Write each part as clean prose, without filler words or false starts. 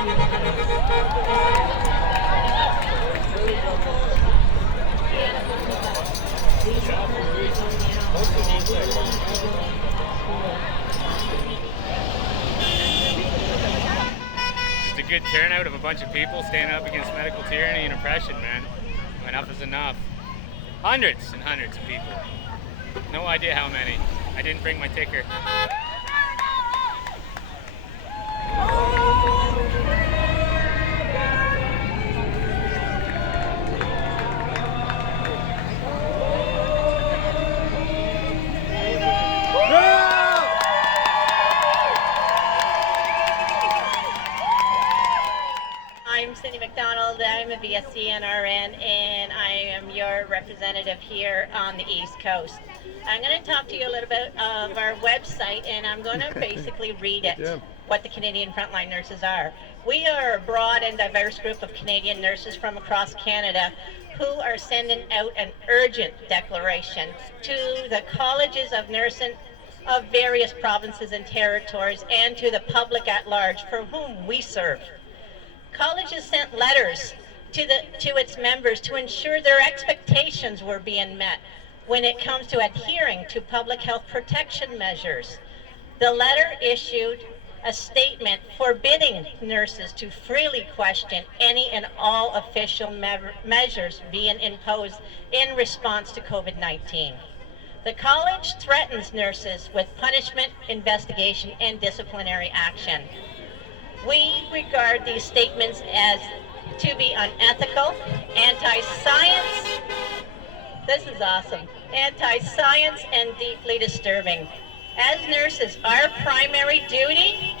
Just a good turnout of a bunch of people standing up against medical tyranny and oppression, man. Enough is enough. Hundreds and hundreds of people. No idea how many. I didn't bring my ticker. I'm Mcdonald, I'm a BSc NRN, and I am your representative here on the East Coast. I'm going to talk to you a little bit of our website, and I'm going to basically read it, what the Canadian Frontline nurses are. We are a broad and diverse group of Canadian nurses from across Canada who are sending out an urgent declaration to the colleges of nursing of various provinces and territories and to the public at large for whom we serve. Colleges sent letters to its members to ensure their expectations were being met when it comes to adhering to public health protection measures. The letter issued a statement forbidding nurses to freely question any and all official measures being imposed in response to COVID-19. The college threatens nurses with punishment, investigation, and disciplinary action. We regard these statements as to be unethical, anti-science, this is awesome, anti-science and deeply disturbing. As nurses, our primary duty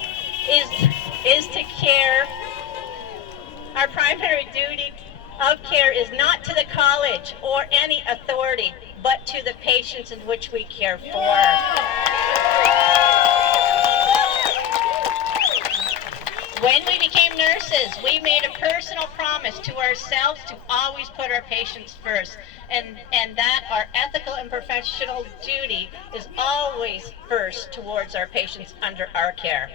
is to care. Our primary duty of care is not to the college or any authority, but to the patients in which we care for. When we became nurses, we made a personal promise to ourselves to always put our patients first, and that our ethical and professional duty is always first towards our patients under our care.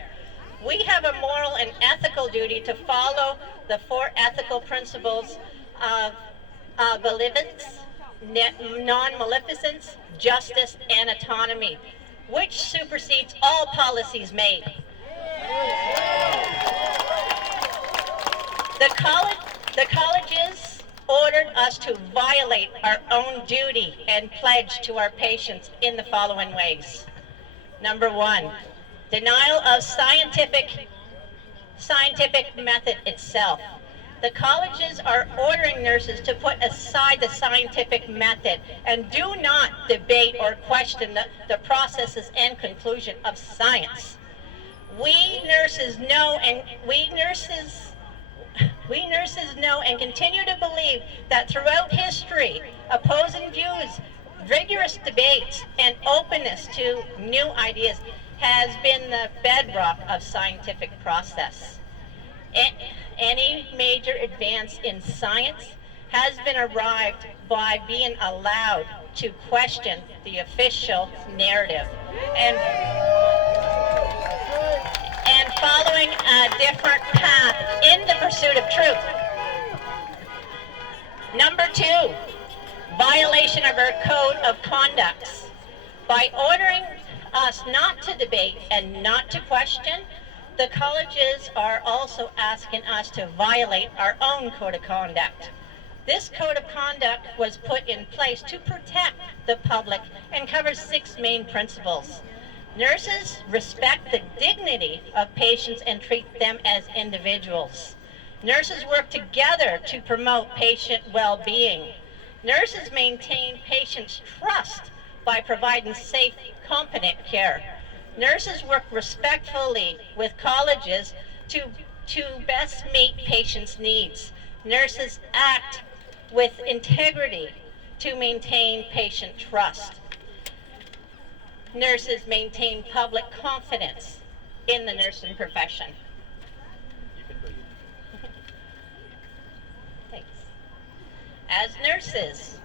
We have a moral and ethical duty to follow the 4 ethical principles of benevolence, non-maleficence, justice, and autonomy, which supersedes all policies made. The colleges ordered us to violate our own duty and pledge to our patients in the following ways. Number 1, denial of scientific method itself. The colleges are ordering nurses to put aside the scientific method and do not debate or question the processes and conclusion of science. We nurses know and continue to believe that throughout history, opposing views, vigorous debates, and openness to new ideas has been the bedrock of scientific process. Any major advance in science has been arrived by being allowed to question the official narrative and following a different path in the pursuit of truth. Number 2, violation of our code of conducts. By ordering us not to debate and not to question, the colleges are also asking us to violate our own code of conduct. This code of conduct was put in place to protect the public and covers 6 main principles. Nurses respect the dignity of patients and treat them as individuals. Nurses work together to promote patient well-being. Nurses maintain patients' trust by providing safe, competent care. Nurses work respectfully with colleges to best meet patients' needs. Nurses act with integrity to maintain patient trust. Nurses maintain public confidence in the nursing profession. Thanks. As nurses,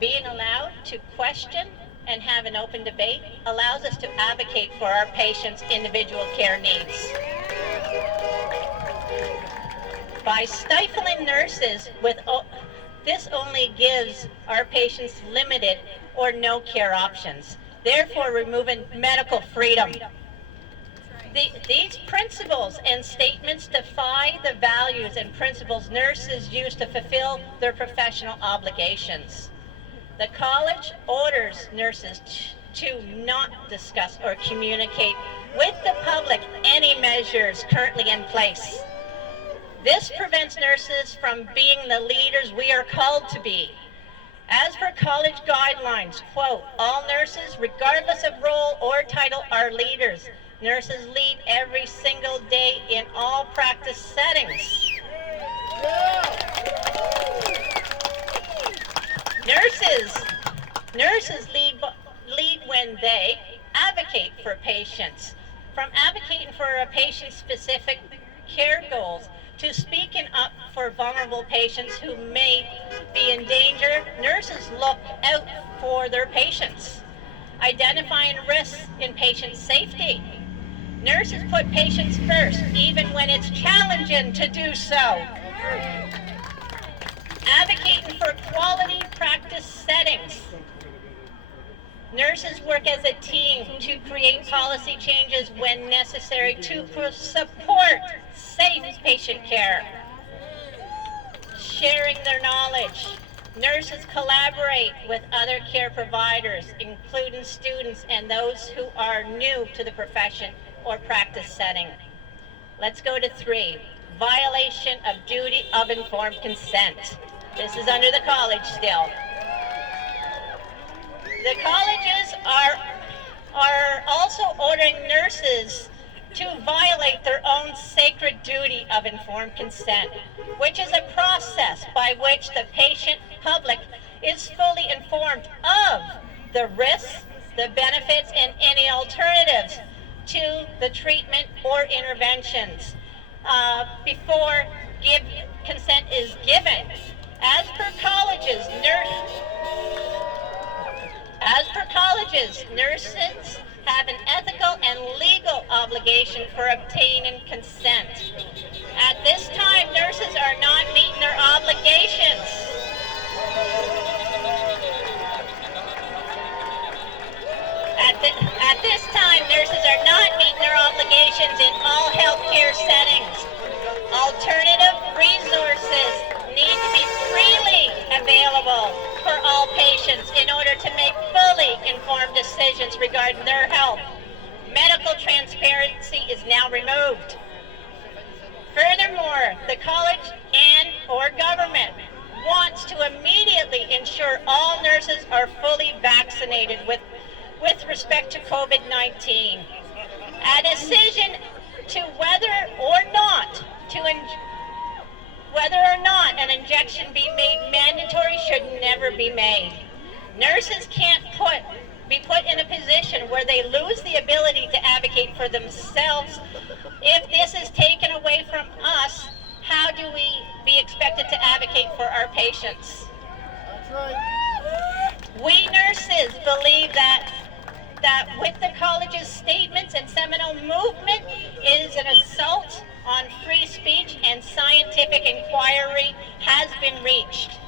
being allowed to question and have an open debate allows us to advocate for our patients' individual care needs. by stifling nurses with this only gives our patients limited or no care options, therefore removing medical freedom. These principles and statements defy the values and principles nurses use to fulfill their professional obligations. The college orders nurses to not discuss or communicate with the public any measures currently in place. This prevents nurses from being the leaders we are called to be. As per college guidelines, quote, all nurses, regardless of role or title, are leaders. Nurses lead every single day in all practice settings. Nurses lead when they advocate for patients. From advocating for a patient's specific care goals to speaking up for vulnerable patients who may be in danger, nurses look out for their patients. Identifying risks in patient safety. Nurses put patients first, even when it's challenging to do so. Advocating for quality practice settings. Nurses work as a team to create policy changes when necessary to support safe patient care. Sharing their knowledge. Nurses collaborate with other care providers, including students and those who are new to the profession or practice setting. Let's go to 3. Violation of duty of informed consent. This is under the college still. The colleges are also ordering nurses to violate their own sacred duty of informed consent, which is a process by which the patient public is fully informed of the risks, the benefits, and any alternatives to the treatment or interventions before consent is given. As per colleges, nurses have an ethical and legal obligation for obtaining consent. At this time, nurses are not meeting their obligations. At this time, nurses are not meeting their obligations in all healthcare settings. Alternative resources need to be freely available for all patients in order to make fully informed decisions regarding their health. Medical transparency is now removed. Furthermore, the college and or government wants to immediately ensure all nurses are fully vaccinated with respect to COVID-19. A decision to whether or not an injection be made mandatory should never be made. Nurses can't be put in a position where they lose the ability to advocate for themselves. If this is taken away from us, how do we be expected to advocate for our patients? That's right. We nurses believe that with the college's statements and seminal movement, it is an assault on free speech and scientific inquiry has been reached.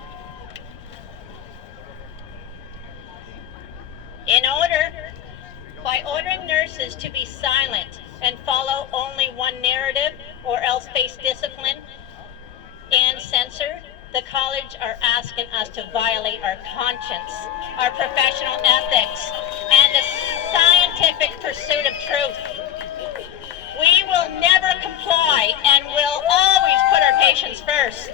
By ordering nurses to be silent and follow only one narrative or else face discipline and censure, the college are asking us to violate our conscience, our professional ethics, and the scientific pursuit of truth. We will never comply and will always put our patients first.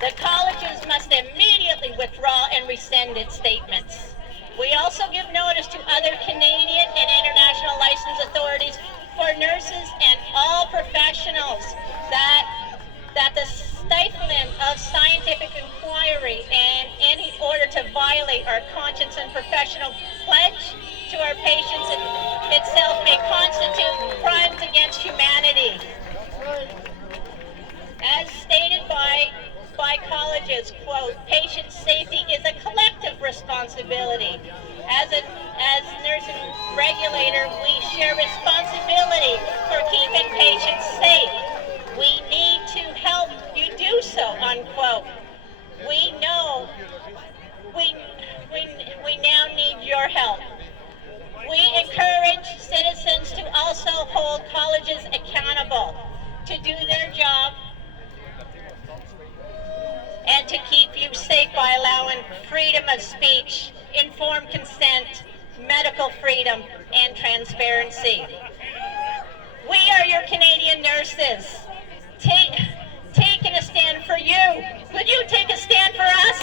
The colleges must immediately withdraw and rescind its statements. We also give notice to other Canadian and international license authorities for nurses and all professionals that the stifling of scientific inquiry and any order to violate our conscience and professional pledge to our patients itself may constitute crimes against humanity. As stated by colleges, quote, patient safety is a collective of responsibility. As nursing regulator, we share responsibility for keeping patients safe. We need to help you do so, unquote. We know we now need your help. We encourage citizens to also hold colleges accountable to do their job and to keep you safe by allowing freedom of speech, informed consent, medical freedom, and transparency. We are your Canadian nurses, taking a stand for you. Would you take a stand for us?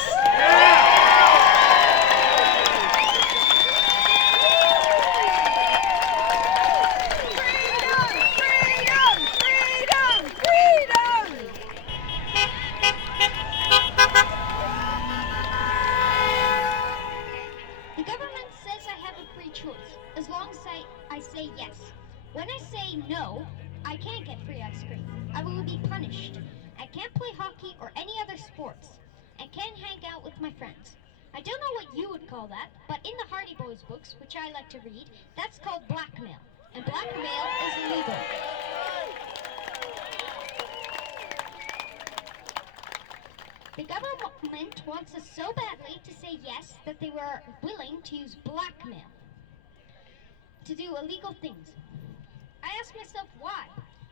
The government says I have a free choice, as long as I say yes. When I say no, I can't get free ice cream. I will be punished. I can't play hockey or any other sports. I can't hang out with my friends. I don't know what you would call that, but in the Hardy Boys books, which I like to read, that's called blackmail. And blackmail is illegal. The government wants us so badly to say yes that they were willing to use blackmail to do illegal things. I ask myself why?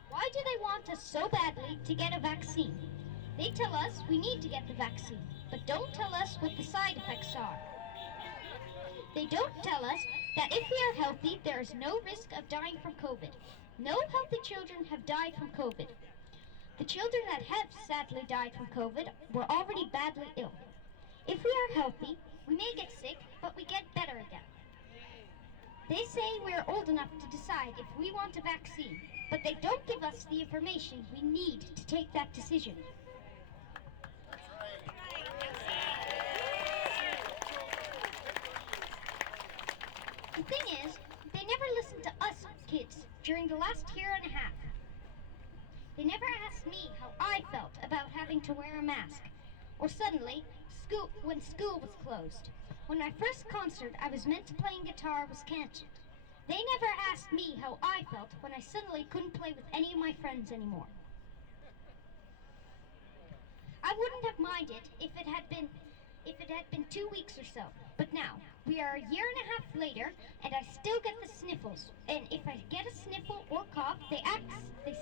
Why do they want us so badly to get a vaccine? They tell us we need to get the vaccine, but don't tell us what the side effects are. They don't tell us that if we are healthy, there is no risk of dying from COVID. No healthy children have died from COVID. The children that have sadly died from COVID were already badly ill. If we are healthy, we may get sick, but we get better again. They say we are old enough to decide if we want a vaccine, but they don't give us the information we need to take that decision. The thing is, they never listened to us kids during the last year and a half. They never asked me how I felt about having to wear a mask, or suddenly, when school was closed. When my first concert I was meant to playing guitar was cancelled. They never asked me how I felt when I suddenly couldn't play with any of my friends anymore. I wouldn't have minded if it had been 2 weeks or so, but now we are a year and a half later, and I still get the sniffles. And if I get a sniffle or cough, they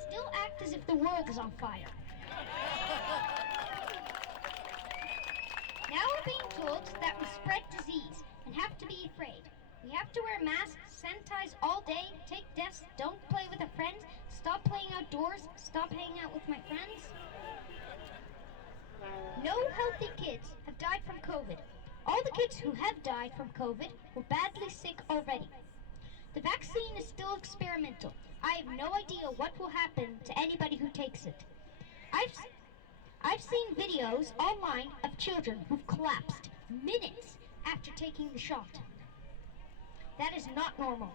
still act as if the world is on fire. Now we're being told that we spread disease and have to be afraid. We have to wear masks, sanitize all day, take tests, don't play with our friends, stop playing outdoors, stop hanging out with my friends. No healthy kids have died from COVID. All the kids who have died from COVID were badly sick already. The vaccine is still experimental. I have no idea what will happen to anybody who takes it. I've seen videos online of children who've collapsed minutes after taking the shot. That is not normal.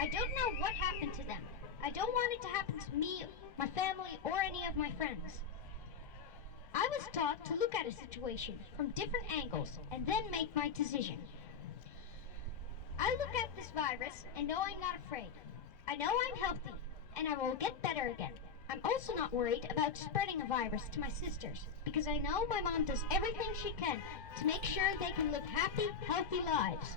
I don't know what happened to them. I don't want it to happen to me, my family, or any of my friends. I was taught to look at a situation from different angles and then make my decision. I look at this virus and know I'm not afraid. I know I'm healthy and I will get better again. I'm also not worried about spreading a virus to my sisters because I know my mom does everything she can to make sure they can live happy, healthy lives.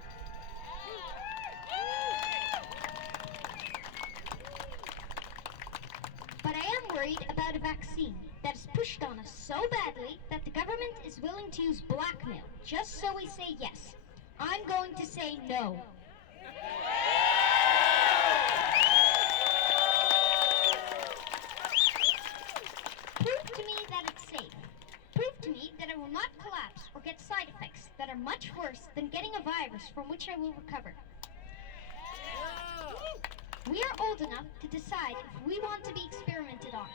But I am worried about a vaccine that is pushed on us so badly that the government is willing to use blackmail just so we say yes. I'm going to say no. Prove to me that it's safe. Prove to me that I will not collapse or get side effects that are much worse than getting a virus from which I will recover. We are old enough to decide if we want to be experimented on.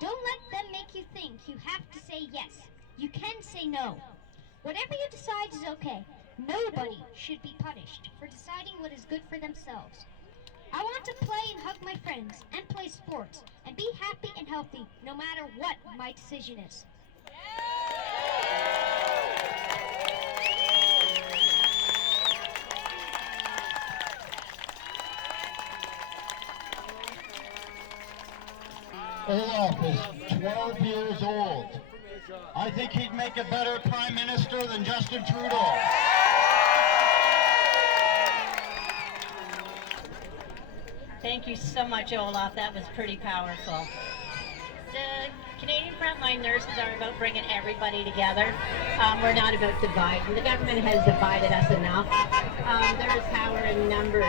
Don't let them make you think you have to say yes. You can say no. Whatever you decide is okay. Nobody should be punished for deciding what is good for themselves. I want to play and hug my friends and play sports and be happy and healthy no matter what my decision is. Olaf is 12 years old. I think he'd make a better prime minister than Justin Trudeau. Thank you so much, Olaf. That was pretty powerful. The Canadian Frontline nurses are about bringing everybody together. We're not about dividing. The government has divided us enough. There is power in numbers.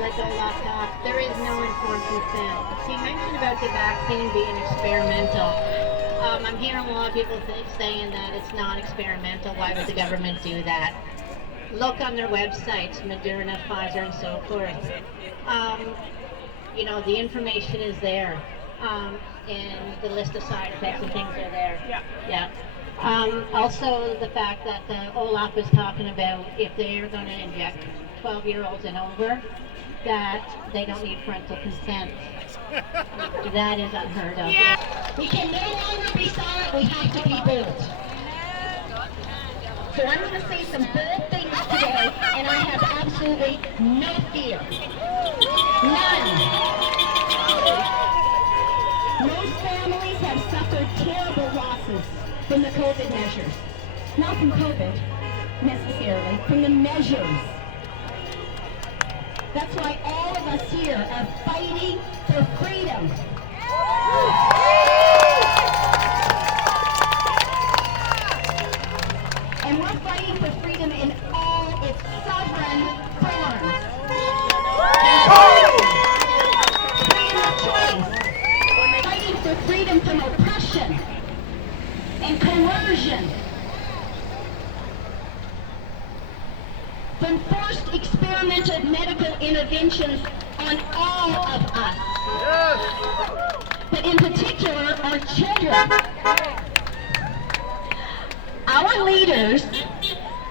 Like Olaf talked, there is no informed consent. He mentioned about the vaccine being experimental. I'm hearing a lot of people saying that it's not experimental. Why would the government do that? Look on their websites, Moderna, Pfizer, and so forth. You know, the information is there. And the list of side effects and things are there. Yeah. Also, the fact that Olaf was talking about if they're going to inject 12-year-olds and over, that they don't need parental consent. That is unheard of. We can no longer be silent, we have to be bold. So I'm going to say some bold things today, and I have absolutely no fear. None. Most families have suffered terrible losses from the COVID measures. Not from COVID, necessarily, from the measures. That's why all of us here are fighting for freedom. And we're fighting for freedom in all its sovereign forms. Freedom of choice. We're fighting for freedom from oppression and coercion. From forced experimental medical interventions on all of us. But in particular, our children. Our leaders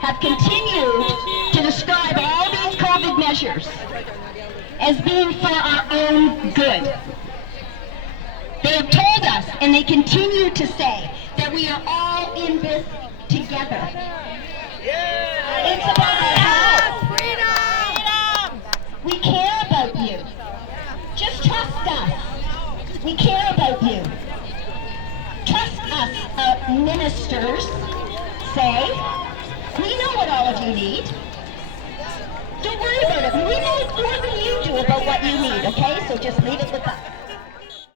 have continued to describe all these COVID measures as being for our own good. They have told us, and they continue to say, that we are all in this together. It's about our health. Freedom! We care about you. Just trust us. We care about you. Trust us, ministers. Say, we know what all of you need. Don't worry about it. We know more than you do about what you need, okay? So just leave it with us.